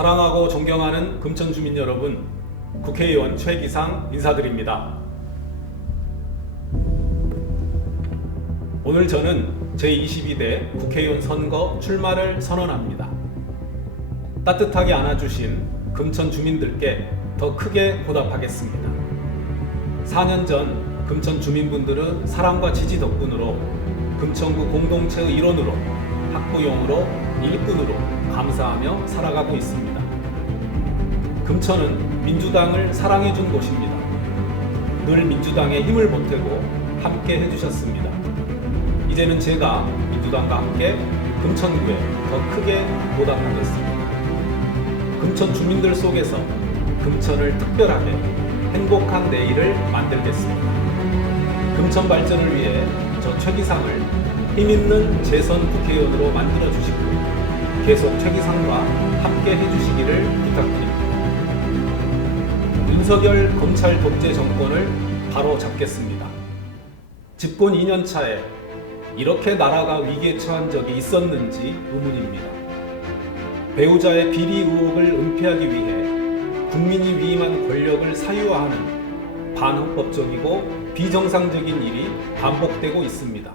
사랑하고 존경하는 금천 주민 여러분, 국회의원 최기상 인사드립니다. 오늘 저는 제22대 국회의원 선거 출마를 선언합니다. 따뜻하게 안아주신 금천 주민들께 더 크게 보답하겠습니다. 4년 전 금천 주민분들의 사랑과 지지 덕분으로 금천구 공동체의 일원으로, 학부용으로, 일꾼으로 감사하며 살아가고 있습니다. 금천은 민주당을 사랑해준 곳입니다. 늘 민주당의 힘을 보태고 함께 해주셨습니다. 이제는 제가 민주당과 함께 금천구에 더 크게 보답하겠습니다. 금천 주민들 속에서 금천을 특별하게 행복한 내일을 만들겠습니다. 금천 발전을 위해 저 최기상을 힘있는 재선 국회의원으로 만들어주시고 계속 최기상과 함께 해주시기를 부탁드립니다. 윤석열 검찰 독재 정권을 바로 잡겠습니다. 집권 2년 차에 이렇게 나라가 위기에 처한 적이 있었는지 의문입니다. 배우자의 비리 의혹을 은폐하기 위해 국민이 위임한 권력을 사유화하는 반헌법적이고 비정상적인 일이 반복되고 있습니다.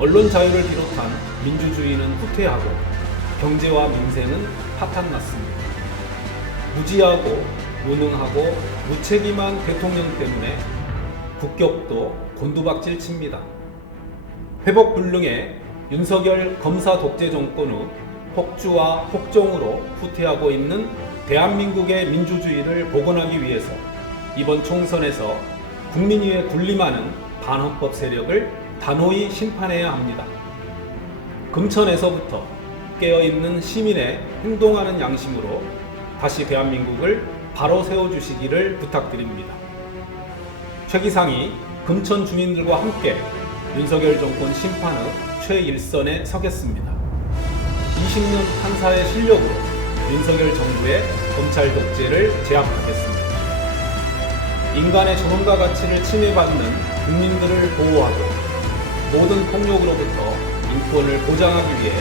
언론 자유를 비롯한 민주주의는 후퇴하고 경제와 민생은 파탄났습니다. 무지하고 무능하고 무책임한 대통령 때문에 국격도 곤두박질 칩니다. 회복불능의 윤석열 검사 독재 정권의 폭주와 폭정으로 후퇴하고 있는 대한민국의 민주주의를 복원하기 위해서 이번 총선에서 국민위에 군림하는 반헌법 세력을 단호히 심판해야 합니다. 금천에서부터 깨어있는 시민의 행동하는 양심으로 다시 대한민국을 바로 세워주시기를 부탁드립니다. 최기상이 금천 주민들과 함께 윤석열 정권 심판의 최일선에 서겠습니다. 20년 판사의 실력으로 윤석열 정부의 검찰 독재를 제압하겠습니다. 인간의 존엄과 가치를 침해받는 국민들을 보호하고 모든 폭력으로부터 인권을 보장하기 위해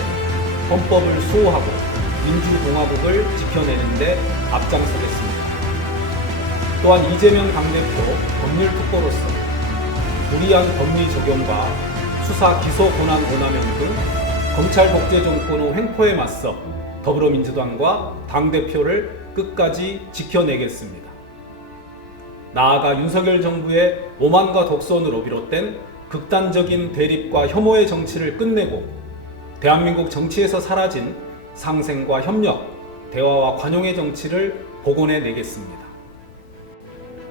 헌법을 수호하고 민주공화국을 지켜내는 데 앞장서겠습니다. 또한 이재명 당대표 법률특보로서 무리한 법리 적용과 수사 기소 권한 오남용 등 검찰 독재 정권의 횡포에 맞서 더불어민주당과 당대표를 끝까지 지켜내겠습니다. 나아가 윤석열 정부의 오만과 독선으로 비롯된 극단적인 대립과 혐오의 정치를 끝내고 대한민국 정치에서 사라진 상생과 협력, 대화와 관용의 정치를 복원해내겠습니다.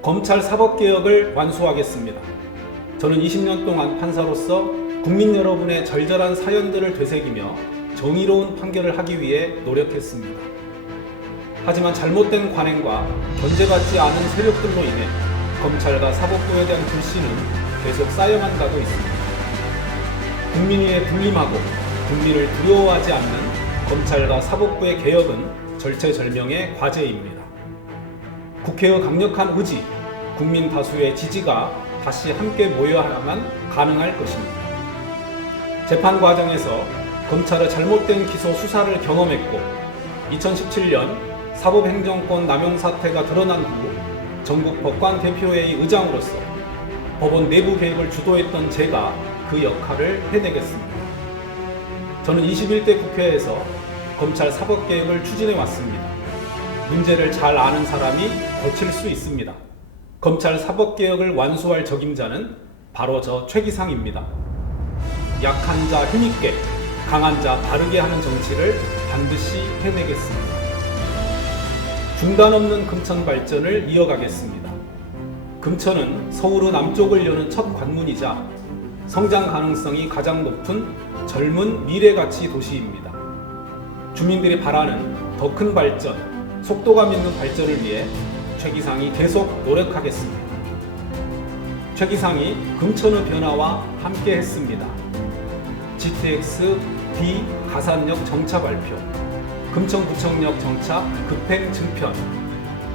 검찰 사법개혁을 완수하겠습니다. 저는 20년 동안 판사로서 국민 여러분의 절절한 사연들을 되새기며 정의로운 판결을 하기 위해 노력했습니다. 하지만 잘못된 관행과 견제받지 않은 세력들로 인해 검찰과 사법부에 대한 불신은 계속 쌓여만 가고 있습니다. 국민위에 군림하고 국민을 두려워하지 않는 검찰과 사법부의 개혁은 절체절명의 과제입니다. 국회의 강력한 의지, 국민 다수의 지지가 다시 함께 모여야만 가능할 것입니다. 재판 과정에서 검찰의 잘못된 기소 수사를 경험했고 2017년 사법행정권 남용 사태가 드러난 후 전국 법관대표회의 의장으로서 법원 내부 개혁을 주도했던 제가 그 역할을 해내겠습니다. 저는 21대 국회에서 검찰 사법개혁을 추진해 왔습니다. 문제를 잘 아는 사람이 고칠 수 있습니다. 검찰 사법개혁을 완수할 적임자는 바로 저 최기상입니다. 약한 자 힘있게, 강한 자 바르게 하는 정치를 반드시 해내겠습니다. 중단 없는 금천 발전을 이어가겠습니다. 금천은 서울의 남쪽을 여는 첫 관문이자 성장 가능성이 가장 높은 젊은 미래가치 도시입니다. 주민들이 바라는 더 큰 발전, 속도감 있는 발전을 위해 최기상이 계속 노력하겠습니다. 최기상이 금천의 변화와 함께 했습니다. GTX D 가산역 정차 발표, 금천구청역 정차 급행 증편,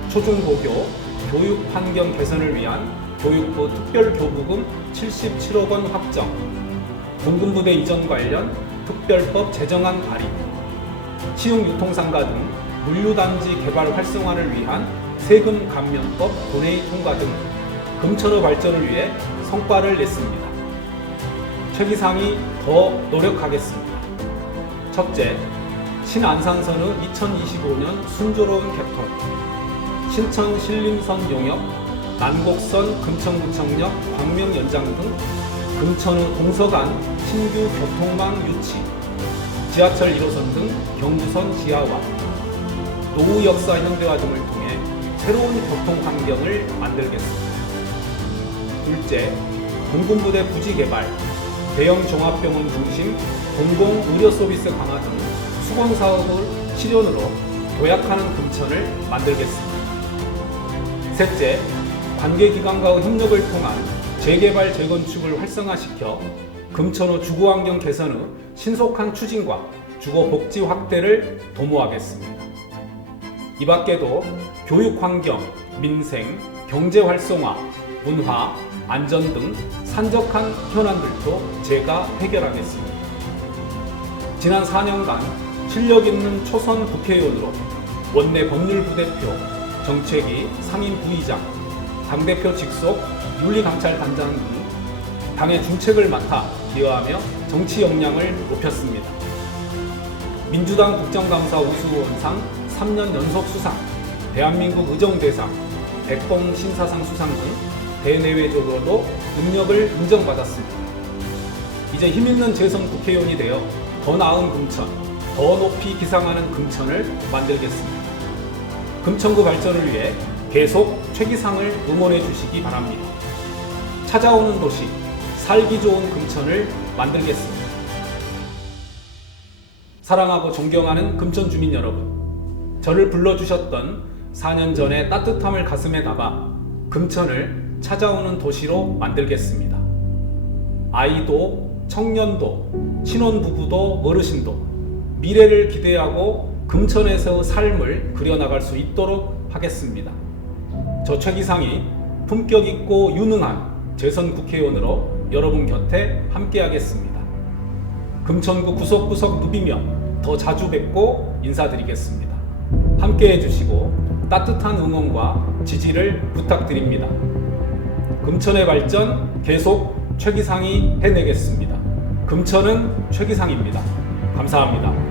초중고교 교육 환경 개선을 위한 교육부 특별교부금 77억 원 확정, 공군부대 이전 관련 특별법 제정안 발의, 치용유통상가 등 물류단지 개발 활성화를 위한 세금 감면법 본회의 통과 등 금천의 발전을 위해 성과를 냈습니다. 최 기상이 더 노력하겠습니다. 첫째, 신안산선의 2025년 순조로운 개통, 신천 신림선 용역, 난곡선 금천구청역 광명 연장 등 금천의 동서간 신규 교통망 유치, 지하철 1호선 등 경부선 지하화, 노후 역사 현대화 등을 통해 새로운 교통 환경을 만들겠습니다. 둘째, 공군부대 부지 개발, 대형 종합병원 중심 공공의료 서비스 강화 등 수건사업을 실현으로 도약하는 금천을 만들겠습니다. 셋째, 관계기관과의 협력을 통한 재개발 재건축을 활성화시켜 금천의 주거환경 개선의 신속한 추진과 주거복지 확대를 도모하겠습니다. 이 밖에도 교육환경, 민생, 경제활성화, 문화, 안전 등 산적한 현안들도 제가 해결하겠습니다. 지난 4년간 실력 있는 초선 국회의원으로 원내 법률부대표, 정책위 상임 부의장, 당대표 직속 윤리감찰단장 등 당의 중책을 맡아 기여하며 정치 역량을 높였습니다. 민주당 국정감사 우수의원상 3년 연속 수상, 대한민국 의정대상, 백봉신사상 수상 등 대내외적으로도 능력을 인정받았습니다. 이제 힘있는 재선 국회의원이 되어 더 나은 금천, 더 높이 기상하는 금천을 만들겠습니다. 금천구 발전을 위해 계속 최 기상을 응원해 주시기 바랍니다. 찾아오는 도시, 살기 좋은 금천을 만들겠습니다. 사랑하고 존경하는 금천 주민 여러분, 저를 불러주셨던 4년 전의 따뜻함을 가슴에 담아 금천을 찾아오는 도시로 만들겠습니다. 아이도, 청년도, 신혼부부도, 어르신도 미래를 기대하고 금천에서의 삶을 그려나갈 수 있도록 하겠습니다. 저 최 기상이 품격 있고 유능한 재선 국회의원으로 여러분 곁에 함께하겠습니다. 금천구 구석구석 누비며 더 자주 뵙고 인사드리겠습니다. 함께해 주시고 따뜻한 응원과 지지를 부탁드립니다. 금천의 발전 계속 최 기상이 해내겠습니다. 금천은 최 기상입니다. 감사합니다.